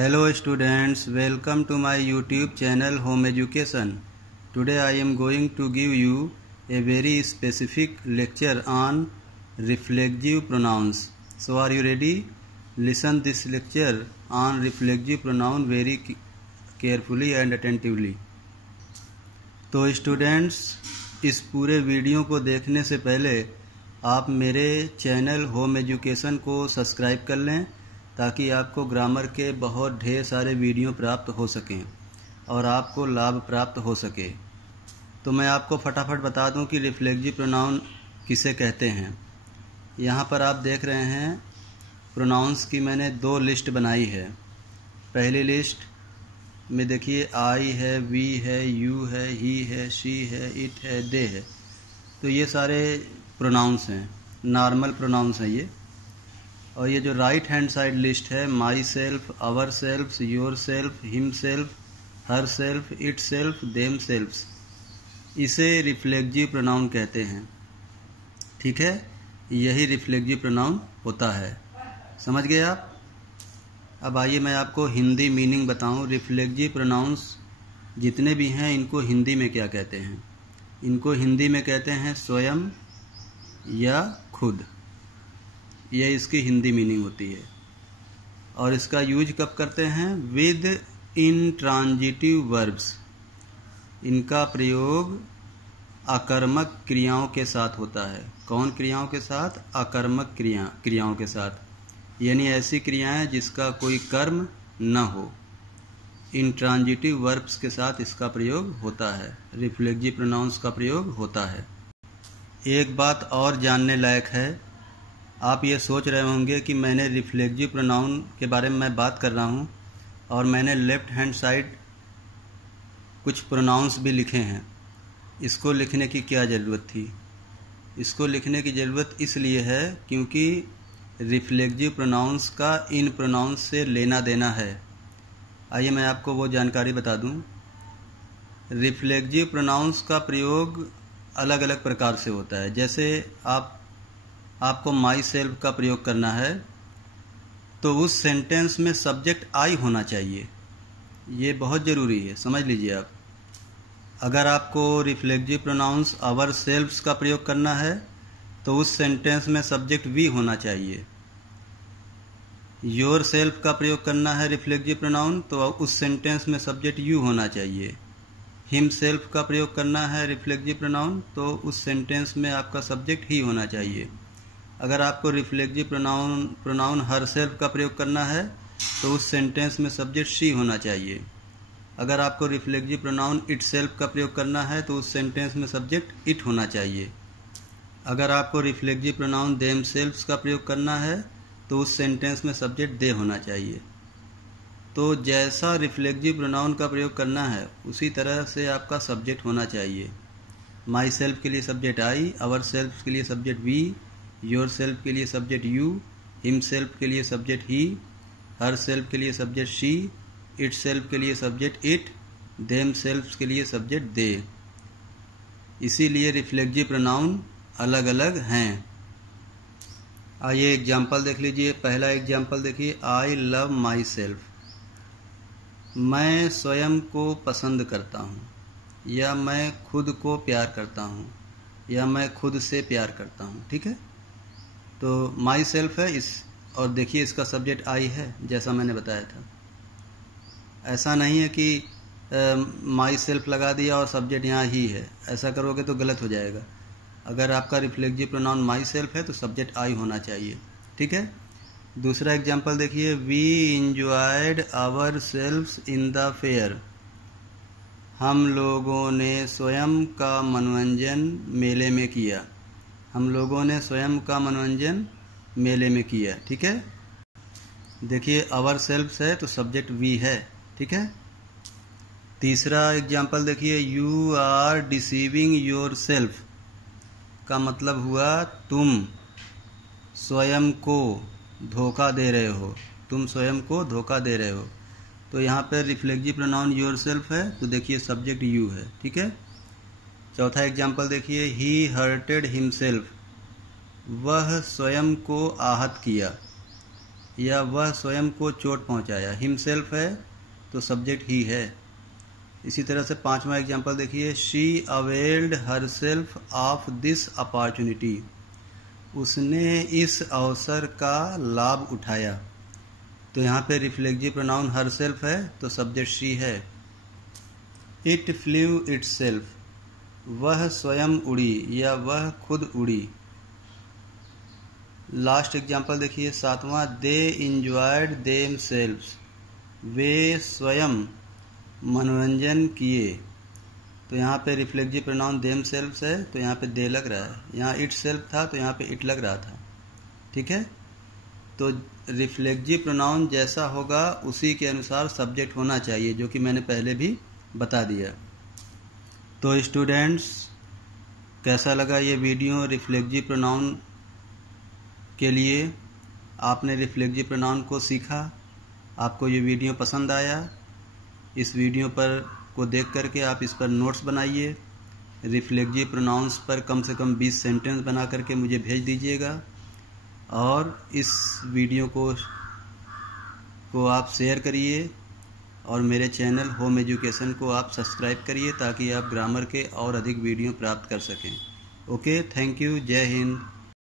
Hello students, welcome to my YouTube channel Home Education. Today I am going to give you a very specific lecture on reflexive pronouns. So are you ready? Listen this lecture on reflexive pronoun very carefully and attentively. तो students, इस पूरे video को देखने से पहले आप मेरे channel home education को सब्सक्राइब कर लें ताकि आपको ग्रामर के बहुत ढेर सारे वीडियो प्राप्त हो सकें और आपको लाभ प्राप्त हो सके। तो मैं आपको फटाफट बता दूं कि रिफ्लेक्सिव प्रोनाउन किसे कहते हैं। यहाँ पर आप देख रहे हैं प्रोनाउंस की मैंने दो लिस्ट बनाई है। पहली लिस्ट में देखिए आई है, वी है, यू है, ही है, शी है, इट है, दे है। तो ये सारे प्रोनाउंस हैं, नॉर्मल प्रोनाउंस हैं ये। और ये जो राइट हैंड साइड लिस्ट है, myself, ourself, yourself, himself, herself, itself, themself, इसे रिफ्लेक्सिव प्रोनाउन कहते हैं। ठीक है, यही रिफ्लेक्सिव प्रोनाउन होता है। समझ गए आप? अब आइए मैं आपको हिंदी मीनिंग बताऊं। रिफ्लेक्सिव प्रोनाउंस जितने भी हैं इनको हिंदी में क्या कहते हैं? इनको हिंदी में कहते हैं स्वयं या खुद। यह इसकी हिंदी मीनिंग होती है। और इसका यूज कब करते हैं? With intransitive verbs. इनका प्रयोग आकर्मक क्रियाओं के साथ होता है। कौन क्रियाओं के साथ? आकर्मक क्रियाओं के साथ, यानी ऐसी क्रियाएं जिसका कोई कर्म न हो। इंट्रांजिटिव वर्ब्स के साथ इसका प्रयोग होता है, रिफ्लेक्सिव प्रोनाउंस का प्रयोग होता है। एक बात और जानने लायक है। आप ये सोच रहे होंगे कि मैंने रिफ्लेक्सिव प्रोनाउन के बारे में मैं बात कर रहा हूँ और मैंने लेफ्ट हैंड साइड कुछ प्रोनाउंस भी लिखे हैं। इसको लिखने की क्या ज़रूरत थी? इसको लिखने की ज़रूरत इसलिए है क्योंकि रिफ्लेक्सिव प्रोनाउंस का इन प्रोनाउंस से लेना देना है। आइए मैं आपको वो जानकारी बता दूं। रिफ्लेक्सिव प्रोनाउंस का प्रयोग अलग अलग प्रकार से होता है। जैसे आपको माई सेल्फ का प्रयोग करना है तो उस सेंटेंस में सब्जेक्ट आई होना चाहिए। ये बहुत ज़रूरी है, समझ लीजिए आप। अगर आपको रिफ्लेक्सिव प्रोनाउंस आवर सेल्फ्स का प्रयोग करना है तो उस सेंटेंस में सब्जेक्ट वी होना चाहिए। योर सेल्फ का प्रयोग करना है रिफ्लेक्सिव प्रोनाउन तो उस सेंटेंस में सब्जेक्ट यू होना चाहिए। हिम सेल्फ का प्रयोग करना है रिफ्लेक्सिव प्रोनाउन तो उस सेंटेंस में आपका सब्जेक्ट ही होना चाहिए। अगर आपको रिफ्लेक्सिव प्रोनाउन हर सेल्फ का प्रयोग करना है तो उस सेंटेंस में सब्जेक्ट शी होना चाहिए। अगर आपको रिफ्लेक्सिव प्रोनाउन इट सेल्फ का प्रयोग करना है तो उस सेंटेंस में सब्जेक्ट इट होना चाहिए। अगर आपको रिफ्लेक्सिव प्रोनाउन देम सेल्फ्स का प्रयोग करना है तो उस सेंटेंस में सब्जेक्ट दे होना चाहिए। तो जैसा रिफ्लेक्सिव प्रोनाउन का प्रयोग करना है उसी तरह से आपका सब्जेक्ट होना चाहिए। माई सेल्फ के लिए सब्जेक्ट आई, आवर सेल्फ के लिए सब्जेक्ट वी, योर सेल्फ के लिए सब्जेक्ट यू, हिम सेल्फ के लिए सब्जेक्ट ही, हर सेल्फ के लिए सब्जेक्ट शी, इट सेल्फ के लिए सब्जेक्ट इट, देम सेल्फ के लिए सब्जेक्ट दे। इसीलिए रिफ्लेक्सिव प्रोनाउन अलग अलग हैं। आइए एग्जाम्पल देख लीजिए। पहला एग्जाम्पल देखिए, आई लव माई सेल्फ। मैं स्वयं को पसंद करता हूँ, या मैं खुद को प्यार करता हूँ, या मैं खुद से प्यार करता हूँ। ठीक है, तो माई सेल्फ है इस, और देखिए इसका सब्जेक्ट आई है जैसा मैंने बताया था। ऐसा नहीं है कि माई सेल्फ लगा दिया और सब्जेक्ट यहाँ ही है। ऐसा करोगे तो गलत हो जाएगा। अगर आपका रिफ्लेक्सिव प्रोनाउन माई सेल्फ है तो सब्जेक्ट आई होना चाहिए। ठीक है, दूसरा एग्जाम्पल देखिए, we enjoyed ourself in the fair. हम लोगों ने स्वयं का मनोरंजन मेले में किया। हम लोगों ने स्वयं का मनोरंजन मेले में किया। ठीक है, देखिए आवर सेल्फ है तो सब्जेक्ट वी है। ठीक है, तीसरा एग्जाम्पल देखिए, you are deceiving yourself का मतलब हुआ तुम स्वयं को धोखा दे रहे हो। तुम स्वयं को धोखा दे रहे हो। तो यहाँ पर रिफ्लेक्सिव प्रोनाउन योर सेल्फ है तो देखिए सब्जेक्ट यू है। ठीक है, चौथा एग्जाम्पल देखिए, ही हर्टेड हिमसेल्फ। वह स्वयं को आहत किया। या वह स्वयं को चोट पहुंचाया। हिमसेल्फ है तो सब्जेक्ट ही है। इसी तरह से 5वां एग्जाम्पल देखिए, she availed herself of this opportunity. उसने इस अवसर का लाभ उठाया। तो यहाँ पे रिफ्लेक्सिव प्रोनाउन हरसेल्फ है तो सब्जेक्ट शी है। इट फ्ल्यू इटसेल्फ, वह स्वयं उड़ी या वह खुद उड़ी। लास्ट एग्जाम्पल देखिए 7वां, दे इंजॉयड देमसेल्व्स, वे स्वयं मनोरंजन किए। तो यहाँ पे रिफ्लेक्सिव प्रोनाउन देमसेल्व्स है तो यहाँ पे दे लग रहा है, यहाँ इट सेल्फ था तो यहाँ पे इट लग रहा था। ठीक है, तो रिफ्लेक्सिव प्रोनाउन जैसा होगा उसी के अनुसार सब्जेक्ट होना चाहिए, जो कि मैंने पहले भी बता दिया। तो स्टूडेंट्स, कैसा लगा ये वीडियो रिफ्लेक्सिव प्रोनाउन के लिए? आपने रिफ्लेक्सिव प्रोनाउन को सीखा, आपको ये वीडियो पसंद आया? इस वीडियो पर को देख करके आप इस पर नोट्स बनाइए। रिफ्लेक्सिव प्रोनाउंस पर कम से कम 20 सेंटेंस बना करके मुझे भेज दीजिएगा। और इस वीडियो को आप शेयर करिए और मेरे चैनल होम एजुकेशन को आप सब्सक्राइब करिए ताकि आप ग्रामर के और अधिक वीडियो प्राप्त कर सकें। ओके, थैंक यू, जय हिंद।